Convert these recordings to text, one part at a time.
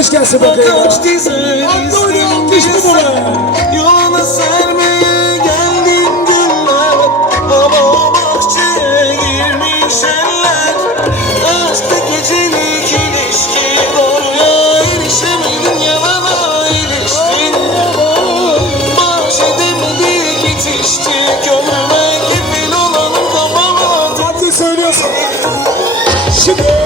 alkış gelsin bakayım. Antonio alkış mı buraya? Yoluna sermeye geldim günler Ama o bahçeye girmiş eller. Aşkta gecelik ilişki. Doğruya erişemedin yalana iliştin Bahşedemedik yetiştik ömrüme kefil olalım tamam Tatlı söylüyorsun. Şimdi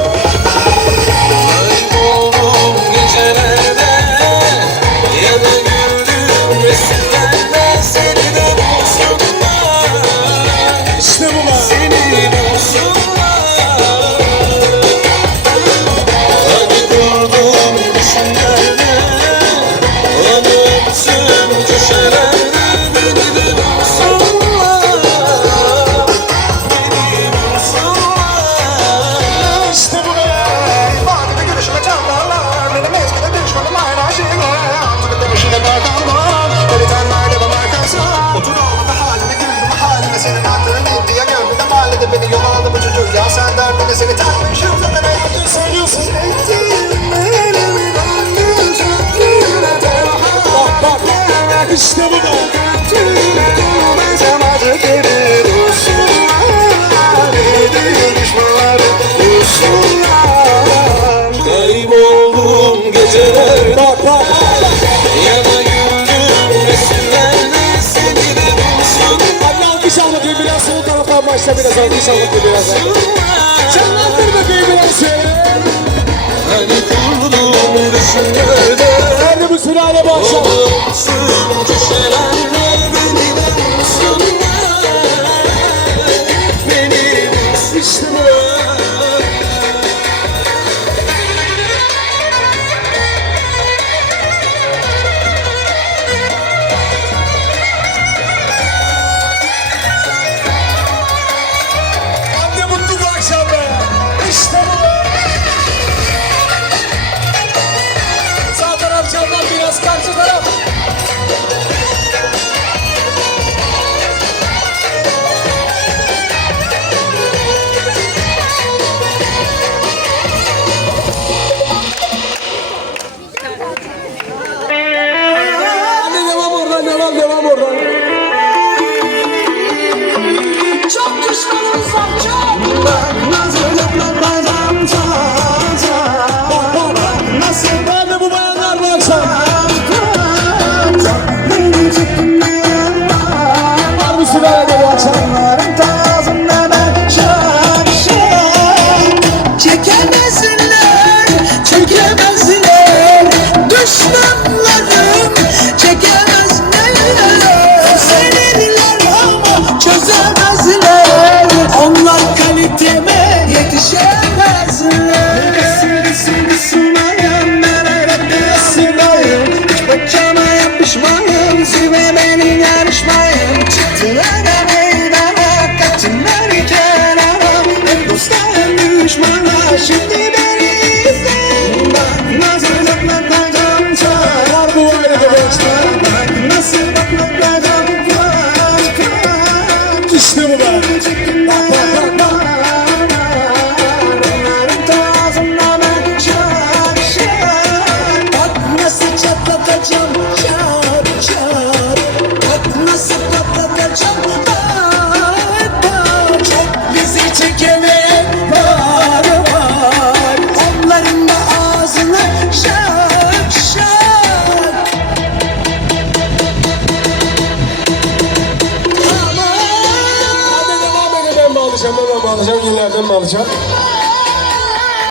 Seni takmışım zaten hayatını söylüyorsun Sevdiğim elimin ömrücüm Yine devam Bak bak bak işte bu da Kayboldum gecelerde Bak bak Alkış almak gibi biraz sol taraftan başla biraz alkış almak gibi biraz. Canlandır bakayım biraz şöyle. Hani kurdum düşüncede. Hadi bu sırada bu akşam. alacağım, yıllardan alacağım.